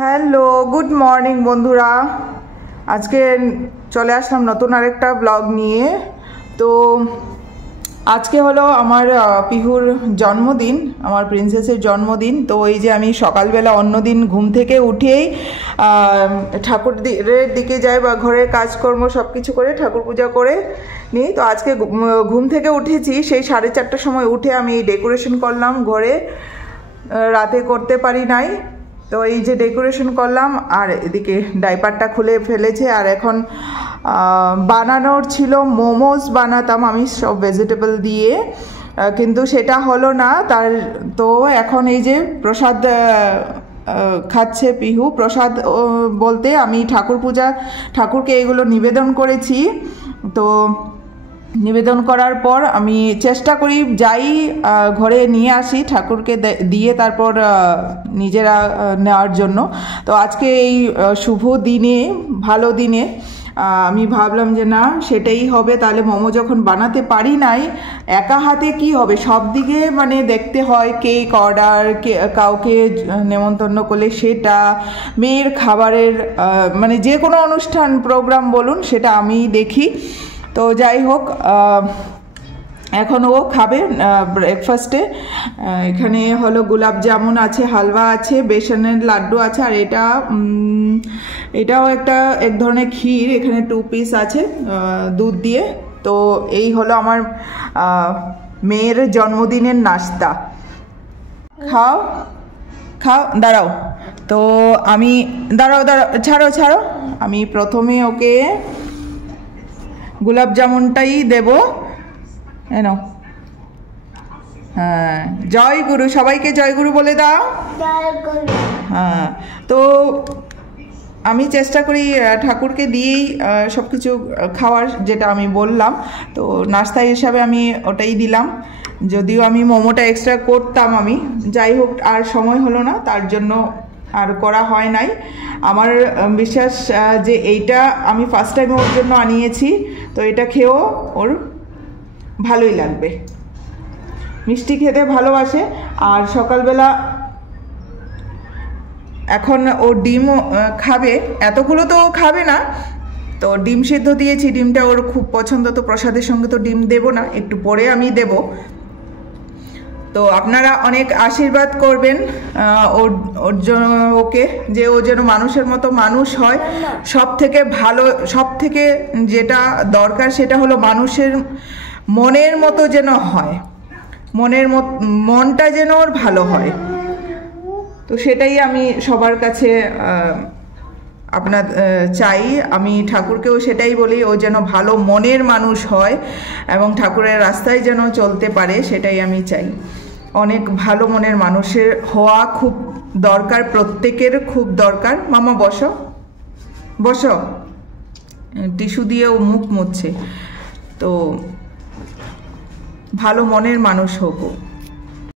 Hello, good morning বন্ধুরা। আজকে চলে আসলাম নতুন আরেকটা ব্লগ নিয়ে। তো আজকে হলো আমার পিহুর জন্মদিন, আমার প্রিন্সেসের জন্মদিন। তো এই যে আমি সকালবেলা অন্যদিন ঘুম থেকে উঠেই ঠাকুরের দিকে যাই বা ঘরের কাজকর্ম সব কিছু করে ঠাকুর পূজা করে নিই। তো আজকে ঘুম থেকে উঠেছি সেই 4:30টার সময় উঠে আমি ডেকোরেশন করলাম ঘরে, রাতে করতে পারি নাই। তো এই যে ডেকোরেশন করলাম, আর এদিকে ডাইপারটা খুলে ফেলেছে। আর এখন বানানোর ছিল, মোমোস বানাতাম আমি সব ভেজিটেবল দিয়ে, কিন্তু সেটা হলো না। তো এখন এই যে প্রসাদ খাচ্ছে পিহু। প্রসাদ বলতে আমি ঠাকুরকে এগুলো নিবেদন করেছি। তো নিবেদন করার পর আমি চেষ্টা করি যাই ঘরে নিয়ে আসি ঠাকুরকে দিয়ে, তারপর নিজেরা নেওয়ার জন্য। তো আজকে এই শুভ দিনে, ভালো দিনে আমি ভাবলাম যে না, সেটাই হবে। তাহলে মোমো যখন বানাতে পারি নাই, একা হাতে কি হবে, সব দিকে মানে দেখতে হয়। কেক অর্ডার, কাউকে নেমন্তন্ন করলে সেটা, মেয়ের খাবারের মানে যে কোনো অনুষ্ঠান প্রোগ্রাম বলুন, সেটা আমি দেখি। তো যাই হোক, এখন ও খাবে ব্রেকফাস্টে। এখানে হলো গোলাপ জামুন আছে, হালুয়া আছে, বেসনের লাড্ডু আছে, আর এটাও এক ধরনের ক্ষীর। এখানে 2 পিস আছে দুধ দিয়ে। তো এই হলো আমার মেয়ের জন্মদিনের নাস্তা। খাও, দাঁড়াও। তো আমি দাঁড়াও, ছাড়ো। আমি প্রথমে ওকে গোলাপ জামুনটাই দেব। এনো, হ্যাঁ, জয় গুরু, সবাইকে জয় গুরু বলে দাও। হ্যাঁ, তো আমি চেষ্টা করি ঠাকুরকে দিয়েই সব কিছু খাওয়ার, যেটা আমি বললাম। তো নাস্তা হিসাবে আমি ওটাই দিলাম, যদিও আমি মোমোটা এক্সট্রা করতাম। আমি যাই হোক, আর সময় হলো না, তার জন্য আর করা হয় নাই। আমার বিশ্বাস যে এইটা আমি ফার্স্ট টাইম ওর জন্য আনিয়েছি, তো এটা খেয়েও ওর ভালোই লাগবে। মিষ্টি খেতে ভালোবাসে। আর সকালবেলা এখন ও ডিমও খাবে, এতগুলো তো খাবে না। তো ডিম সেদ্ধ দিয়েছি, ডিমটা ওর খুব পছন্দ। তো প্রসাদের সঙ্গে তো ডিম দেব না, একটু পরে আমি দেব। তো আপনারা অনেক আশীর্বাদ করবেন ওকে, যে ও যেন মানুষের মতো মানুষ হয়। সব থেকে ভালো, সব থেকে যেটা দরকার সেটা হলো মানুষের মনের মতো যেন হয়, মনটা যেন ওর ভালো হয়। তো সেটাই আমি সবার কাছে চাই। আমি ঠাকুরকেও সেটাই বলি, ও যেন ভালো মনের মানুষ হয় এবং ঠাকুরের রাস্তায় যেন চলতে পারে, সেটাই আমি চাই। অনেক ভালো মনের মানুষের হওয়া খুব দরকার, প্রত্যেকের খুব দরকার। মামা বসো, টিস্যু দিয়ে মুখ মুছছে। তো ভালো মনের মানুষ হোক।